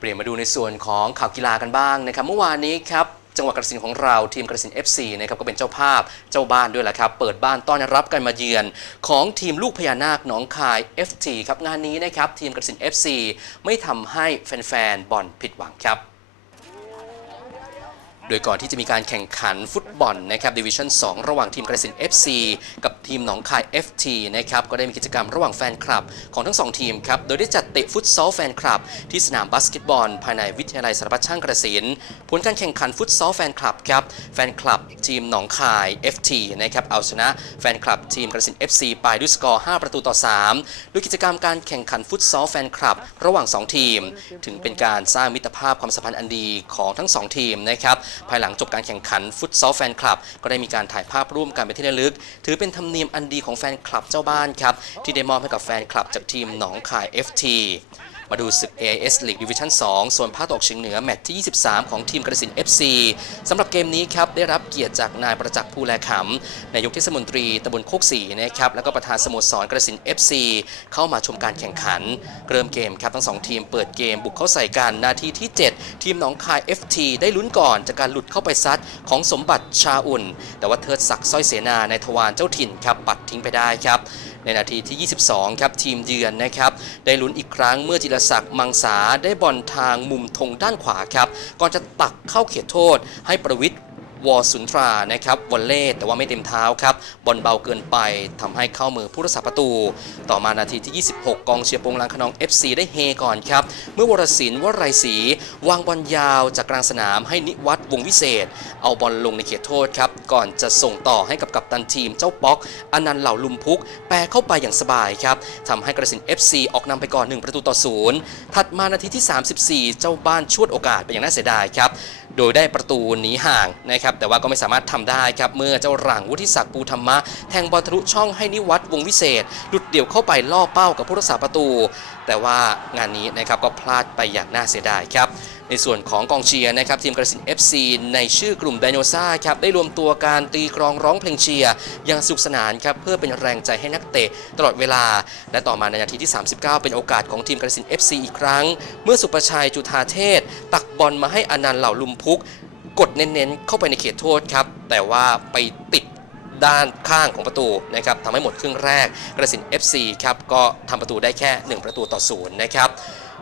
เปลี่ยนมาดูในส่วนของข่าวกีฬากันบ้างนะครับ เมื่อวานนี้ครับจังหวัดกระสินของเราทีมกระสิน FC นะครับก็เป็นเจ้าภาพเจ้าบ้านด้วยแหละครับ เปิดบ้านต้อนรับกันมาเยือนของทีมลูกพญานาคหนองคาย FT ครับงานนี้นะครับทีมกระสิน FC ไม่ทำให้แฟนๆบอลผิดหวังครับ โดยก่อนที่จะมีการแข่งขันฟุตบอลนะครับดิวิชั่น 2 ระหว่างทีมกระสิน FC กับทีมหนองคาย FT นะครับก็ได้มีกิจกรรมระหว่างแฟนคลับ ของทั้งสองทีมครับ โดยได้จัดเตะฟุตซอลแฟนคลับ ที่สนามบาสเกตบอล ภายในวิทยาลัยสารพัดช่างกระสินผลการแข่งขันฟุตซอลแฟนคลับครับแฟนคลับทีมหนองคาย FT นะครับเอาชนะแฟนคลับทีมกระสิน FC ไปด้วยสกอร์ 5 ประตูต่อ 3 ด้วยกิจกรรมการแข่งขันฟุตซอลแฟนคลับ ระหว่าง 2 ทีม ถึงเป็นการสร้างมิตรภาพความสัมพันธ์อันดีของทั้ง 2 ทีมนะครับภายหลังจบการแข่งขันฟุตซอลแฟนคลับ ก็ได้มีการถ่ายภาพร่วมกันเป็นที่ระลึก ถือเป็นธรรมเนียมอันดีของแฟนคลับเจ้าบ้านครับที่ได้มอบให้กับแฟนคลับจากทีมหนองคาย FT มาดูศึก AIS League Division 2 ส่วนภาคตะวันออกเฉียงเหนือแมตช์ที่ 23 ของทีมกระสิน FC สำหรับเกมนี้ครับได้รับเกียรติจากนายประจักษ์ภูแลขำนายกเทศมนตรีตำบลโคกศรีนะครับแล้วก็ประธานสโมสรกระสิน FC เข้ามาชมการแข่งขัน เริ่มเกมครับทั้งสองทีมเปิดเกมบุกเข้าใส่กันนาทีที่ 7 ทีมหนองคาย FT ได้ลุ้นก่อนจากการหลุดเข้าไปซัดของสมบัติชาอุ่น แต่ว่าเทิดศักดิ์สร้อยเสนาในทวารเจ้าถิ่นครับปัดทิ้งไปได้ครับในนาทีที่ 22 ครับทีมเยือนนะครับได้ลุ้นอีกครั้งเมื่อจิรศักดิ์มังสาได้บอลทางมุมธงด้านขวาครับก่อนจะตักเข้าเขตโทษให้ประวิทย์ วอสุนทรานะครับวอลเล่แต่ว่าไม่เต็มเท้าครับบอลเบาเกินไปทำให้เข้ามือผู้รักษาประตู ต่อมานาทีที่ 26 กองเชียร์โปงลางขนอง FC ได้เฮก่อนครับ เมื่อวรศิลป์วไรศรีวางบอลยาวจากกลางสนามให้นิวัตวงวิเศษ เอาบอลลงในเขตโทษครับ ก่อนจะส่งต่อให้กับกัปตันทีมเจ้าป๊อก อนันต์เหล่าลุมพุก แปรเข้าไปอย่างสบายครับทำให้กระสิน FC ออกนำไปก่อน 1 ประตูต่อศูนย์ถัดมานาทีที่ 34 เจ้าบ้านชวดโอกาสไปอย่างน่าเสียดายครับ โดยได้ประตูหนีห่างนะครับแต่ว่าก็ไม่สามารถทำได้ครับเมื่อเจ้าหลังวุฒิศักดิ์ปูธรรมะแทงบอลทะลุช่องให้นิวัตวงวิเศษหลุดเดี่ยวเข้าไปล่อเป้ากับผู้รักษาประตูแต่ว่างานนี้นะครับก็พลาดไปอย่างน่าเสียดายครับในส่วนของกองเชียร์นะครับทีมกระสิน FC ในชื่อกลุ่มไดโนซ่าครับได้รวมตัวการตีกรองร้องเพลงเชียร์อย่างสนุกสนานครับเพื่อเป็นแรงใจให้นักเตะตลอดเวลา และต่อมาในนาทีที่ 39 เป็นโอกาสของทีมกระสิน FC อีกครั้ง เมื่อสุประชัยจุธาเทศ ตักบอลมาให้อนันต์เหล่าลุมพุก กดเน้นๆเข้าไปในเขตโทษครับแต่ว่าไปติด ด้านข้างของประตูนะครับทำให้หมดครึ่งแรกกระสิน FC ครับก็ทำประตูได้แค่ 1 ประตูต่อศูนย์นะครับ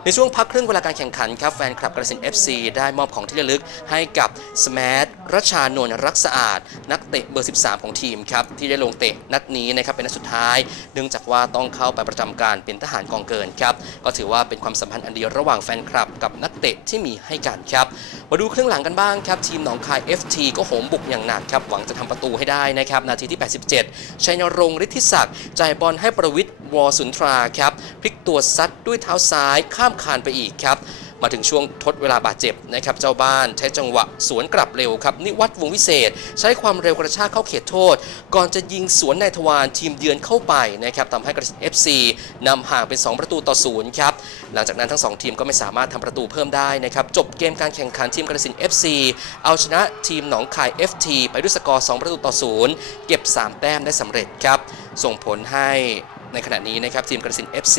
ในช่วงพักครึ่งเวลาการแข่งขันครับแฟนคลับกระสิน FC ได้มอบของที่ระลึกให้กับสมาร์ทรัชชานนท์รักสะอาด นักเตะเบอร์ 13 ของทีมครับที่ได้ลงเตะนัดนี้นะครับเป็นนัดสุดท้าย เนื่องจากว่าต้องเข้าไปประจำการเป็นทหารกองเกินครับก็ถือว่าเป็นความสัมพันธ์อันดีระหว่างแฟนคลับกับนักเตะที่มีให้กันครับมาดูครึ่งหลังกันบ้างครับทีมหนองคาย FT ก็โหมบุกอย่างหนักครับหวังจะทำประตูให้ได้นะครับนาทีที่ 87ชัยนรงค์ฤทธิศักดิ์จ่ายบอลให้ประวิทย์ วอสุนทราครับพลิกตัวซัดด้วยเท้าซ้ายข้ามคานไปอีกครับมาถึงช่วงทดเวลาบาดเจ็บนะครับเจ้าบ้านใช้จังหวะสวนกลับเร็วครับนิวัตวงวิเศษ ใช้ความเร็วกระชากเข้าเขตโทษ ก่อนจะยิงสวนนายทวารทีมเยือนเข้าไปนะครับทำให้กระสิน FC นำห่างเป็น 2 ประตูต่อศูนย์ครับหลังจากนั้นทั้ง 2 ทีมก็ไม่สามารถทำประตูเพิ่มได้นะครับจบเกมการแข่งขันทีมกระสิน FC เอาชนะทีมหนองคาย FT ไปด้วยสกอร์ 2 ประตูต่อศูนย์เก็บ 3 แต้มได้สำเร็จครับส่งผลให้ ในขณะนี้นะครับทีมกระสิน FC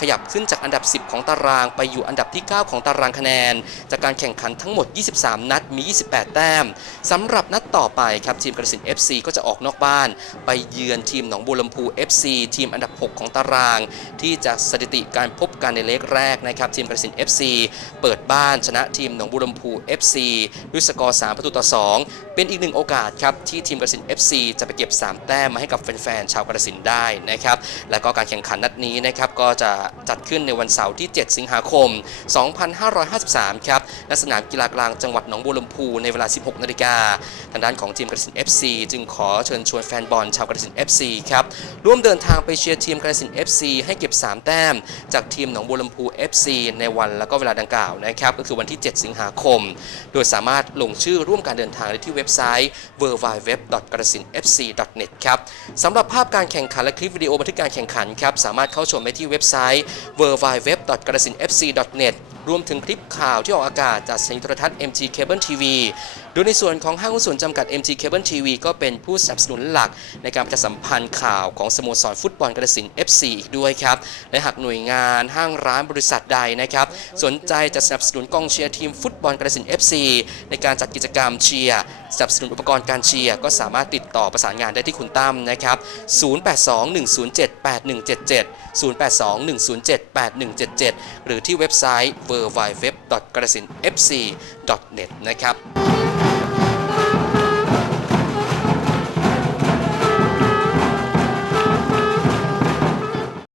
ขยับขึ้นจากอันดับ 10 ของตารางไปอยู่อันดับที่ 9 ของตารางคะแนน จากการแข่งขันทั้งหมด 23 นัดมี 28 แต้มสำหรับนัดต่อไปครับทีมกระสิน FC ก็จะออกนอกบ้าน ไปเยือนทีมหนองบัวลำพู FC ทีมอันดับ 6 ของตาราง ที่จะสถิติการพบกันในเล็กแรกนะครับทีมกระสิน FC เปิดบ้านชนะทีมหนองบัวลำพู FC ด้วยสกอร์ 3 ประตูต่อ 2 เป็นอีกหนึ่งโอกาสครับที่ทีมกระสิน FC จะไปเก็บ 3 แต้มมาให้กับแฟนๆชาวกระสินได้นะครับและก็การแข่งขันนัดนี้นะครับก็จะจัดขึ้นในวันเสาร์ที่ 7 สิงหาคม 2553 ครับณสนามกีฬากลางจังหวัดหนองบัวลำพูในเวลา 16 นาฬิกาทางด้านของทีมกระสิน FC จึงขอเชิญชวนแฟนบอลชาวกระสิน FC ครับร่วมเดินทางไปเชียร์ทีมกระสิน FC ให้เก็บ 3 แต้ม จากทีมหนองบัวลำพู FC ในวันและก็เวลาดังกล่าวนะครับก็คือวันที่ 7 สิงหาคม โดยสามารถลงชื่อร่วมการเดินทางได้ที่เว็บไซต์ w w w g r a s i n f c n e t ครับสำหรับภาพการแข่งขันและคลิปวิดีโอบันทึกการแข่งขันครับ สามารถเข้าชมได้ที่เว็บไซต์ w w w g r a s i n f c n e t รวมถึงคลิปข่าวที่ออกอากาศจากสถานีโทรทัศน์ MG Cable TV โดยในส่วนของห้างหุ้นส่วนจำกัด MT Cable TV ก็เป็นผู้สนับสนุนหลักในการประชาสัมพันธ์ข่าวของสโมสรฟุตบอลกระสิน FC อีกด้วยครับ และหากหน่วยงานห้างร้านบริษัทใดนะครับ สนใจจะสนับสนุนกองเชียร์ทีมฟุตบอลกระสิน FC ในการจัดกิจกรรมเชียร์ สนับสนุนอุปกรณ์การเชียร์ก็สามารถติดต่อประสานงานได้ที่คุณตั้มนะครับ 0821078177 0821078177 หรือที่เว็บไซต์ w w w g r a s i n f c n e t นะครับ